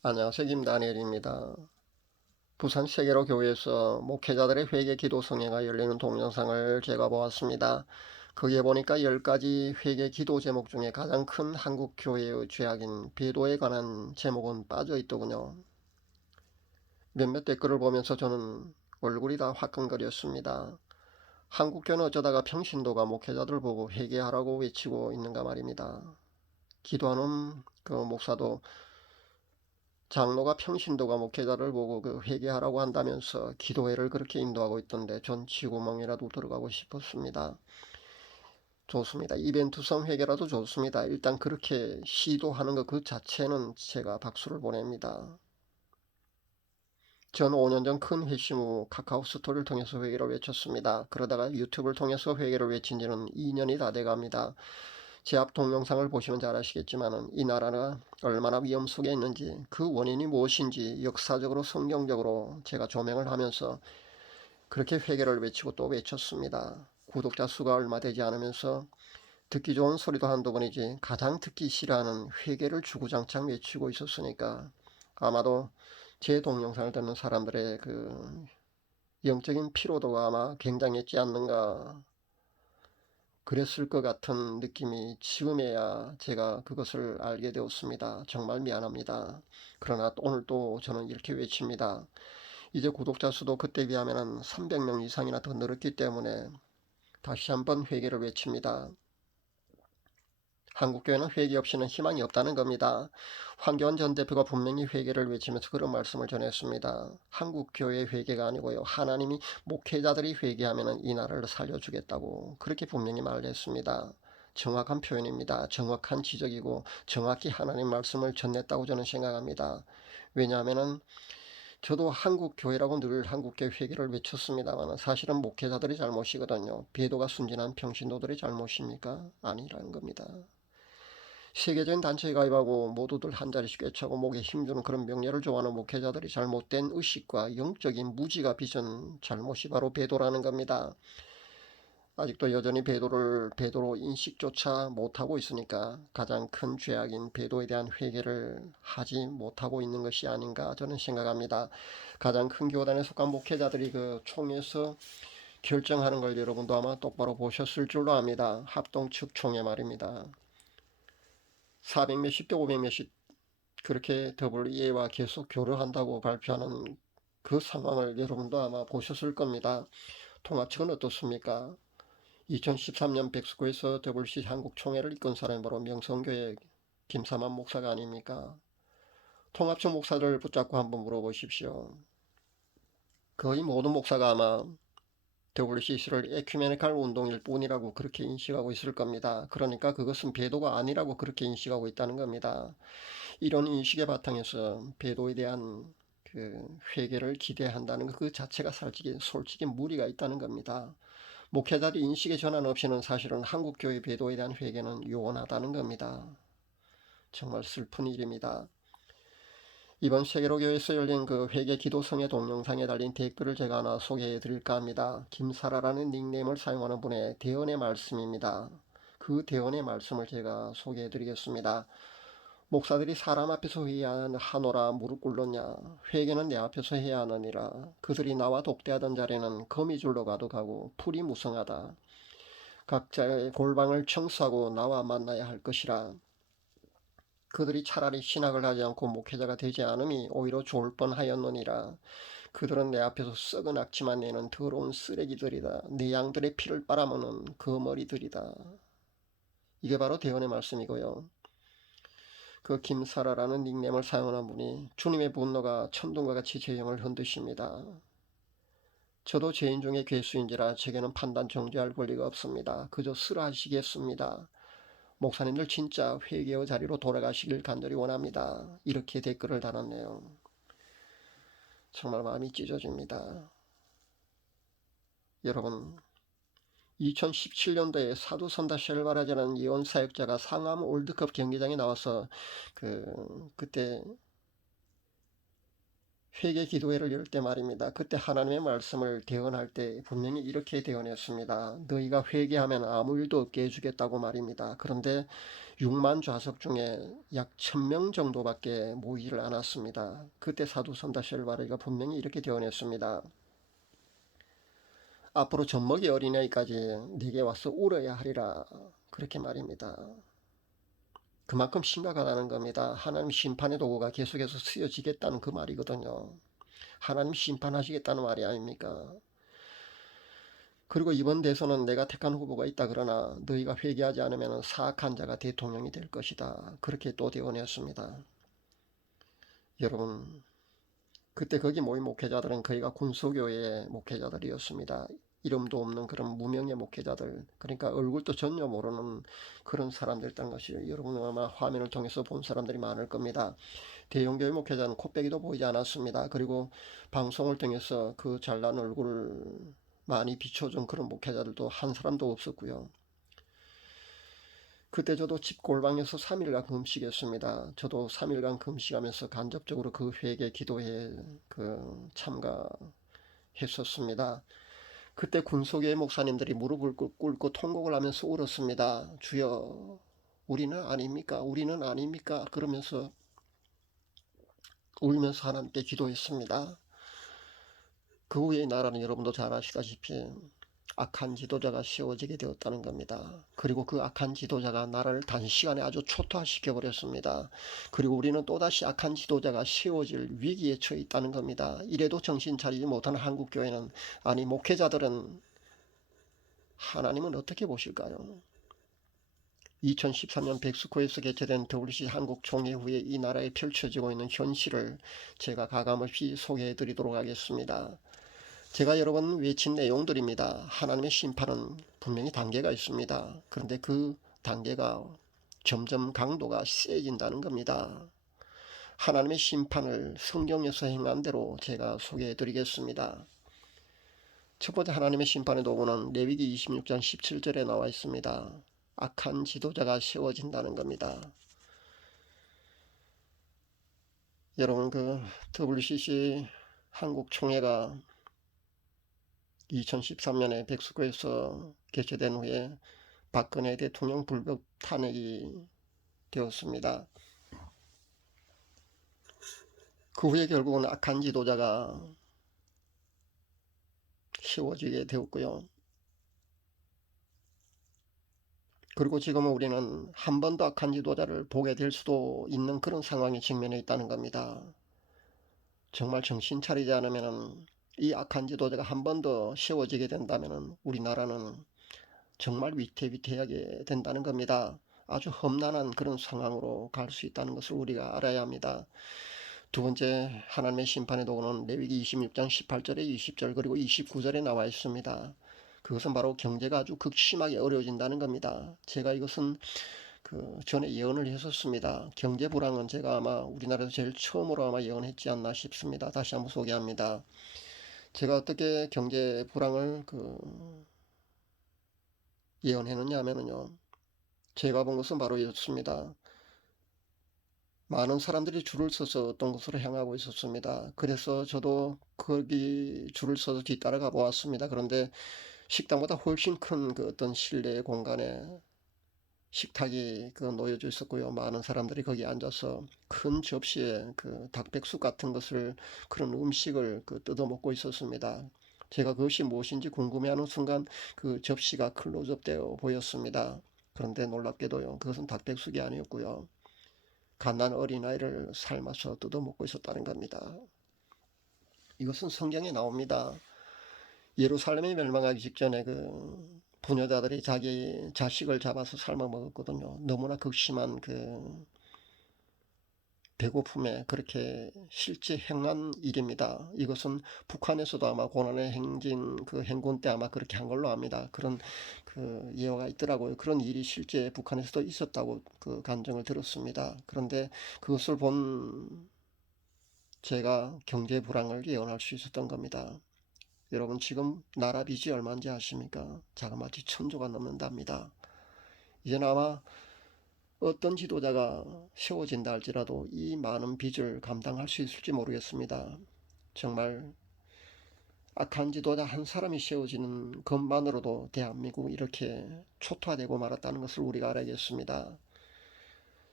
안녕하세요. 김다니엘입니다. 부산 세계로 교회에서 목회자들의 회개 기도 성회가 열리는 동영상을 제가 보았습니다. 거기에 보니까 10가지 회개 기도 제목 중에 가장 큰 한국 교회의 죄악인 배도에 관한 제목은 빠져 있더군요. 몇몇 댓글을 보면서 저는 얼굴이 다 화끈거렸습니다. 한국교회는 어쩌다가 평신도가 목회자들 보고 회개하라고 외치고 있는가 말입니다. 기도하는 그 목사도 장로가 평신도가 목회자를 보고 회개하라고 한다면서 기도회를 그렇게 인도하고 있던데 전 쥐구멍이라도 들어가고 싶었습니다. 좋습니다. 이벤트성 회개라도 좋습니다. 일단 그렇게 시도하는 것 그 자체는 제가 박수를 보냅니다. 전 5년 전 큰 회심 후 카카오 스토리를 통해서 회개를 외쳤습니다. 그러다가 유튜브를 통해서 회개를 외친 지는 2년이 다 돼갑니다. 제 앞 동영상을 보시면 잘 아시겠지만 이 나라가 얼마나 위험 속에 있는지 그 원인이 무엇인지 역사적으로 성경적으로 제가 조명을 하면서 그렇게 회개를 외치고 또 외쳤습니다. 구독자 수가 얼마 되지 않으면서 듣기 좋은 소리도 한두 번이지 가장 듣기 싫어하는 회개를 주구장창 외치고 있었으니까 아마도 제 동영상을 듣는 사람들의 그 영적인 피로도가 아마 굉장했지 않는가 그랬을 것 같은 느낌이 지금에야 제가 그것을 알게 되었습니다. 정말 미안합니다. 그러나 오늘 또 저는 이렇게 외칩니다. 이제 구독자 수도 그때 비하면 300명 이상이나 더 늘었기 때문에 다시 한번 회개를 외칩니다. 한국교회는 회개 없이는 희망이 없다는 겁니다. 황교안 전 대표가 분명히 회개를 외치면서 그런 말씀을 전했습니다. 한국교회의 회개가 아니고요. 하나님이 목회자들이 회개하면 이 나라를 살려주겠다고 그렇게 분명히 말했습니다. 정확한 표현입니다. 정확한 지적이고 정확히 하나님 말씀을 전했다고 저는 생각합니다. 왜냐하면 저도 한국교회라고 늘 한국교회 회개를 외쳤습니다만 사실은 목회자들이 잘못이거든요. 배도가 순진한 평신도들의 잘못입니까? 아니라는 겁니다. 세계적인 단체에 가입하고 모두들 한자리씩 꿰차고 목에 힘주는 그런 명예를 좋아하는 목회자들이 잘못된 의식과 영적인 무지가 빚은 잘못이 바로 배도라는 겁니다. 아직도 여전히 배도로 인식조차 못하고 있으니까 가장 큰 죄악인 배도에 대한 회개를 하지 못하고 있는 것이 아닌가 저는 생각합니다. 가장 큰 교단에 속한 목회자들이 그 총회에서 결정하는 걸 여러분도 아마 똑바로 보셨을 줄로 압니다. 합동 측 총회 말입니다. 400 몇십 대 500 몇십 그렇게 WEA와 계속 교류한다고 발표하는 그 상황을 여러분도 아마 보셨을 겁니다. 통합 측은 어떻습니까? 2013년 백스코에서 WC 한국 총회를 이끈 사람이 바로 명성교회 김사만 목사가 아닙니까? 통합 측 목사를 붙잡고 한번 물어보십시오. 거의 모든 목사가 아마 WCC를 에큐메니칼 운동일 뿐이라고 그렇게 인식하고 있을 겁니다. 그러니까 그것은 배도가 아니라고 그렇게 인식하고 있다는 겁니다. 이런 인식의 바탕에서 배도에 대한 그 회개를 기대한다는 그 자체가 솔직히 무리가 있다는 겁니다. 목회자들이 인식의 전환 없이는 사실은 한국교회 배도에 대한 회개는 요원하다는 겁니다. 정말 슬픈 일입니다. 이번 세계로교회에서 열린 그 회개 기도성의 동영상에 달린 댓글을 제가 하나 소개해 드릴까 합니다. 김사라라는 닉네임을 사용하는 분의 대언의 말씀입니다. 그 대언의 말씀을 제가 소개해 드리겠습니다. 목사들이 사람 앞에서 회개하노라 무릎 꿇느냐 회개는 내 앞에서 해야 하느니라. 그들이 나와 독대하던 자리는 거미줄로 가득하고 풀이 무성하다. 각자의 골방을 청소하고 나와 만나야 할 것이라. 그들이 차라리 신학을 하지 않고 목회자가 되지 않음이 오히려 좋을 뻔하였느니라. 그들은 내 앞에서 썩은 악취만 내는 더러운 쓰레기들이다. 내 양들의 피를 빨아먹는 거머리들이다. 이게 바로 대언의 말씀이고요. 그 김사라라는 닉네임을 사용하는 분이 주님의 분노가 천둥과 같이 제 영을 흔드십니다. 저도 죄인 중에 괴수인지라 제게는 판단 정죄할 권리가 없습니다. 그저 쓰라하시겠습니다. 목사님들 진짜 회개의 자리로 돌아가시길 간절히 원합니다. 이렇게 댓글을 달았네요. 정말 마음이 찢어집니다. 여러분 2017년도에 사두선다 쉘바라자라는 예언 사역자가 상암 월드컵 경기장에 나와서 그때 회개 기도회를 열 때 말입니다. 그때 하나님의 말씀을 대언할 때 분명히 이렇게 대언했습니다. 너희가 회개하면 아무 일도 없게 해주겠다고 말입니다. 그런데 6만 좌석 중에 약 1000명 정도밖에 모이질 않았습니다. 그때 사도 선다셀바르가 분명히 이렇게 대언했습니다. 앞으로 젖먹이 어린아이까지 내게 와서 울어야 하리라. 그렇게 말입니다. 그만큼 심각하다는 겁니다. 하나님 심판의 도구가 계속해서 쓰여지겠다는 그 말이거든요. 하나님 심판하시겠다는 말이 아닙니까? 그리고 이번 대선은 내가 택한 후보가 있다 그러나 너희가 회개하지 않으면 사악한 자가 대통령이 될 것이다. 그렇게 또 대언했습니다. 여러분, 그때 거기 모인 목회자들은 거의가 군소교회의 목회자들이었습니다. 이름도 없는 그런 무명의 목회자들, 그러니까 얼굴도 전혀 모르는 그런 사람들이었다는 것이 여러분은 아마 화면을 통해서 본 사람들이 많을 겁니다. 대형교회 목회자는 코빼기도 보이지 않았습니다. 그리고 방송을 통해서 그 잘난 얼굴을 많이 비춰준 그런 목회자들도 한 사람도 없었고요. 그때 저도 집 골방에서 3일간 금식했습니다. 저도 3일간 금식하면서 간접적으로 그 회개 기도에 참가했었습니다. 그때 군소교회 목사님들이 무릎을 꿇고 통곡을 하면서 울었습니다. 주여, 우리는 아닙니까? 우리는 아닙니까? 그러면서 울면서 하나님께 기도했습니다. 그 후에 나라는 여러분도 잘 아시다시피 악한 지도자가 세워지게 되었다는 겁니다. 그리고 그 악한 지도자가 나라를 단시간에 아주 초토화시켜 버렸습니다. 그리고 우리는 또다시 악한 지도자가 세워질 위기에 처해 있다는 겁니다. 이래도 정신 차리지 못하는 한국교회는, 아니 목회자들은 하나님은 어떻게 보실까요? 2013년 백스코에서 개최된 WC 한국 총회 후에 이 나라에 펼쳐지고 있는 현실을 제가 가감없이 소개해 드리도록 하겠습니다. 제가 여러 번 외친 내용들입니다. 하나님의 심판은 분명히 단계가 있습니다. 그런데 그 단계가 점점 강도가 세진다는 겁니다. 하나님의 심판을 성경에서 행한 대로 제가 소개해 드리겠습니다. 첫 번째 하나님의 심판의 도구는 레위기 26장 17절에 나와 있습니다. 악한 지도자가 세워진다는 겁니다. 여러분, 그 WCC 한국 총회가 2013년에 백스코에서 개최된 후에 박근혜 대통령 불법 탄핵이 되었습니다. 그 후에 결국은 악한 지도자가 세워지게 되었고요. 그리고 지금은 우리는 한 번 더 악한 지도자를 보게 될 수도 있는 그런 상황에 직면해 있다는 겁니다. 정말 정신 차리지 않으면 이 악한 지도자가 한 번 더 세워지게 된다면 우리나라는 정말 위태위태하게 된다는 겁니다. 아주 험난한 그런 상황으로 갈 수 있다는 것을 우리가 알아야 합니다. 두 번째 하나님의 심판의 도구는 레위기 26장 18절에 20절 그리고 29절에 나와 있습니다. 그것은 바로 경제가 아주 극심하게 어려워진다는 겁니다. 제가 이것은 그 전에 예언을 했었습니다. 경제 불황은 제가 아마 우리나라에서 제일 처음으로 아마 예언했지 않나 싶습니다. 다시 한번 소개합니다. 제가 어떻게 경제 불황을 예언했느냐 하면요. 제가 본 것은 바로 이렇습니다. 많은 사람들이 줄을 서서 어떤 곳으로 향하고 있었습니다. 그래서 저도 거기 줄을 서서 뒤따라가 보았습니다. 그런데 식당보다 훨씬 큰 그 어떤 실내 공간에 식탁이 놓여져 있었고요. 많은 사람들이 거기 앉아서 큰 접시에 그 닭백숙 같은 것을, 그런 음식을 뜯어 먹고 있었습니다. 제가 그것이 무엇인지 궁금해하는 순간 그 접시가 클로즈업 되어 보였습니다. 그런데 놀랍게도요, 그것은 닭백숙이 아니었고요. 갓난 어린아이를 삶아서 뜯어먹고 있었다는 겁니다. 이것은 성경에 나옵니다. 예루살렘이 멸망하기 직전에 그 부녀자들이 자기 자식을 잡아서 삶아 먹었거든요. 너무나 극심한 그 배고픔에 그렇게 실제 행한 일입니다. 이것은 북한에서도 아마 고난의 행진 그 행군 때 아마 그렇게 한 걸로 압니다. 그런 그 예화가 있더라고요. 그런 일이 실제 북한에서도 있었다고 그 간증을 들었습니다. 그런데 그것을 본 제가 경제 불황을 예언할 수 있었던 겁니다. 여러분, 지금 나라 빚이 얼마인지 아십니까? 자그마치 1000조가 넘는답니다. 이제는 아마 어떤 지도자가 세워진다 할지라도 이 많은 빚을 감당할 수 있을지 모르겠습니다. 정말 악한 지도자 한 사람이 세워지는 것만으로도 대한민국이 이렇게 초토화되고 말았다는 것을 우리가 알아야겠습니다.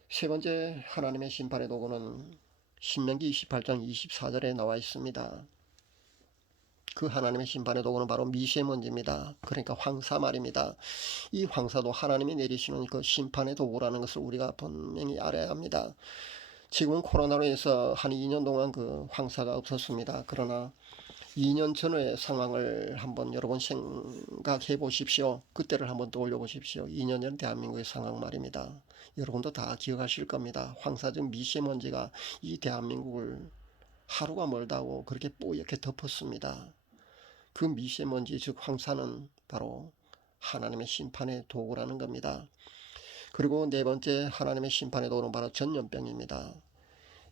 세 번째 하나님의 심판의 도구는 신명기 28장 24절에 나와 있습니다. 그 하나님의 심판의 도구는 바로 미세먼지입니다. 그러니까 황사 말입니다. 이 황사도 하나님이 내리시는 그 심판의 도구라는 것을 우리가 분명히 알아야 합니다. 지금 코로나로 인해서 한 2년 동안 그 황사가 없었습니다. 그러나 2년 전의 상황을 한번 여러분 생각해 보십시오. 그때를 한번 떠올려 보십시오. 2년 전 대한민국의 상황 말입니다. 여러분도 다 기억하실 겁니다. 황사적 미세먼지가 이 대한민국을 하루가 멀다고 그렇게 뿌옇게 덮었습니다. 그 미세먼지 즉 황사는 바로 하나님의 심판의 도구라는 겁니다. 그리고 네 번째 하나님의 심판의 도구는 바로 전염병입니다.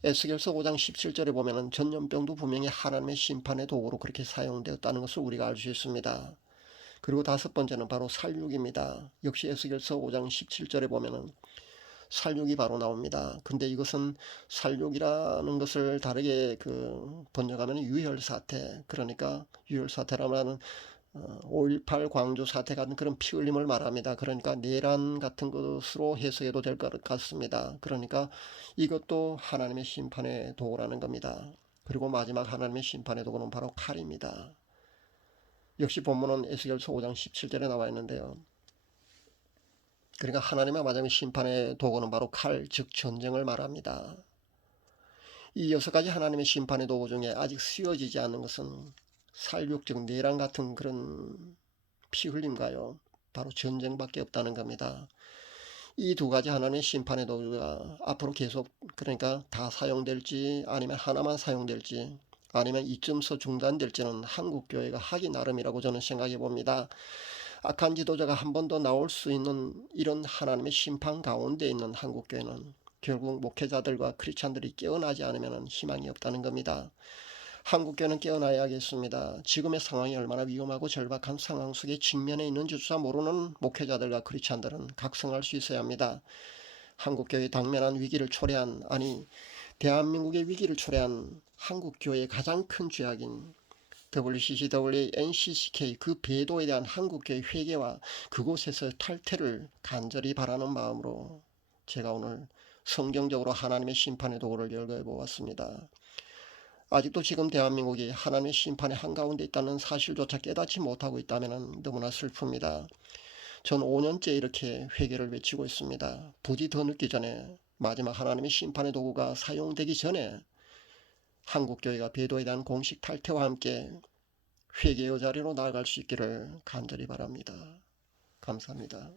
에스겔서 5장 17절에 보면은 전염병도 분명히 하나님의 심판의 도구로 그렇게 사용되었다는 것을 우리가 알 수 있습니다. 그리고 다섯 번째는 바로 살육입니다. 역시 에스겔서 5장 17절에 보면은 살육이 바로 나옵니다. 근데 이것은 살육이라는 것을 다르게 번역하면 유혈사태, 그러니까 유혈사태라면 5.18 광주 사태 같은 그런 피 흘림을 말합니다. 그러니까 내란 같은 것으로 해석해도 될 것 같습니다. 그러니까 이것도 하나님의 심판의 도구라는 겁니다. 그리고 마지막 하나님의 심판의 도구는 바로 칼입니다. 역시 본문은 에스겔서 5장 17절에 나와 있는데요. 그러니까 하나님의 마지막 심판의 도구는 바로 칼, 즉 전쟁을 말합니다. 이 6가지 하나님의 심판의 도구 중에 아직 쓰여지지 않는 것은 살육, 즉 내란 같은 그런 피 흘림가요. 바로 전쟁밖에 없다는 겁니다. 이 두 가지 하나님의 심판의 도구가 앞으로 계속 그러니까 다 사용될지 아니면 하나만 사용될지 아니면 이쯤서 중단될지는 한국교회가 하기 나름이라고 저는 생각해 봅니다. 악한 지도자가 한 번 더 나올 수 있는 이런 하나님의 심판 가운데 있는 한국교회는 결국 목회자들과 크리스찬들이 깨어나지 않으면 희망이 없다는 겁니다. 한국교회는 깨어나야겠습니다. 지금의 상황이 얼마나 위험하고 절박한 상황 속에 직면해 있는지조차 모르는 목회자들과 크리스찬들은 각성할 수 있어야 합니다. 한국교회의 당면한 위기를 초래한 대한민국의 위기를 초래한 한국교회의 가장 큰 죄악인 WCCW, NCCK 그 배도에 대한 한국교회 회개와 그곳에서 탈퇴를 간절히 바라는 마음으로 제가 오늘 성경적으로 하나님의 심판의 도구를 열거해 보았습니다. 아직도 지금 대한민국이 하나님의 심판의 한가운데 있다는 사실조차 깨닫지 못하고 있다면 너무나 슬픕니다. 전 5년째 이렇게 회개를 외치고 있습니다. 부디 더 늦기 전에 마지막 하나님의 심판의 도구가 사용되기 전에 한국교회가 배도에 대한 공식 탈퇴와 함께 회개의 자리로 나아갈 수 있기를 간절히 바랍니다. 감사합니다.